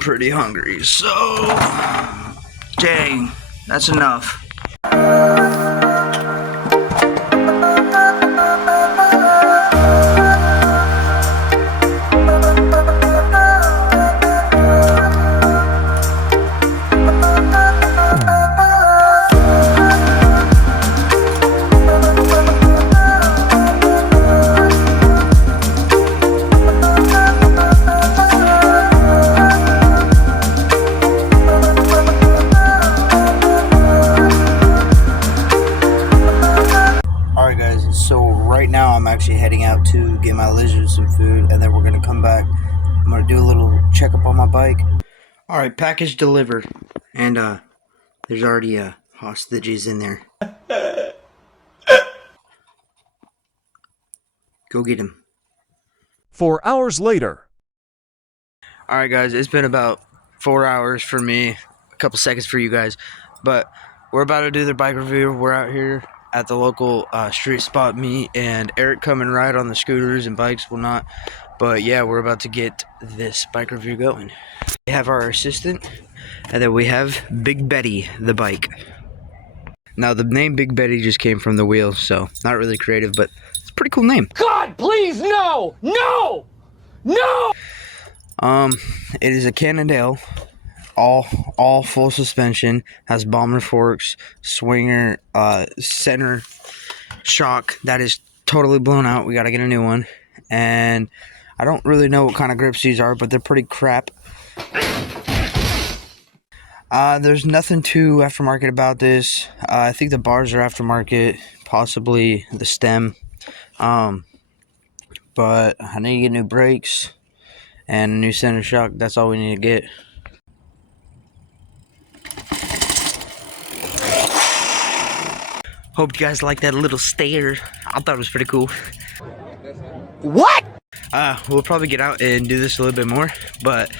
pretty hungry, so dang, that's enough. So right now I'm actually heading out to get my lizard some food, and then we're gonna come back. I'm gonna do a little checkup on my bike. Alright, package delivered. And there's already hostages in there. Go get him. 4 hours later. Alright guys, it's been about 4 hours for me, a couple seconds for you guys, but we're about to do the bike review. We're out here at the local street spot. Me and Eric come and ride on the scooters and bikes will not, but yeah, we're about to get this bike review going. We have our assistant, and then we have Big Betty the bike. Now the name Big Betty just came from the wheel, so not really creative, but it's a pretty cool name. God, please, no! No! No! It is a Cannondale, all full suspension, has bomber forks, swinger, center shock that is totally blown out. We gotta get a new one, and I don't really know what kind of grips these are, but they're pretty crap. There's nothing too aftermarket about this. I think the bars are aftermarket, possibly the stem, but I need to get new brakes and a new center shock. That's all we need to get. Hope you guys like that little stair. I thought it was pretty cool. What? We'll probably get out and do this a little bit more, but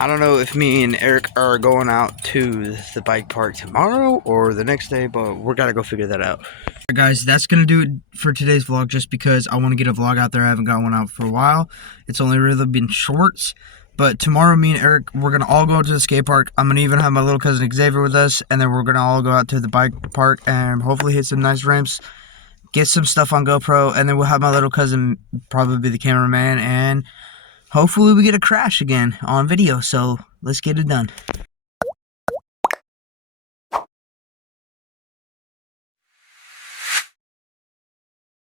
I don't know if me and Eric are going out to the bike park tomorrow or the next day, but we're gotta go figure that out. Alright guys, that's gonna do it for today's vlog, just because I want to get a vlog out there. I haven't got one out for a while. It's only really been shorts. But tomorrow, me and Eric, we're going to all go to the skate park. I'm going to even have my little cousin Xavier with us. And then we're going to all go out to the bike park and hopefully hit some nice ramps. Get some stuff on GoPro. And then we'll have my little cousin probably be the cameraman. And hopefully we get a crash again on video. So let's get it done.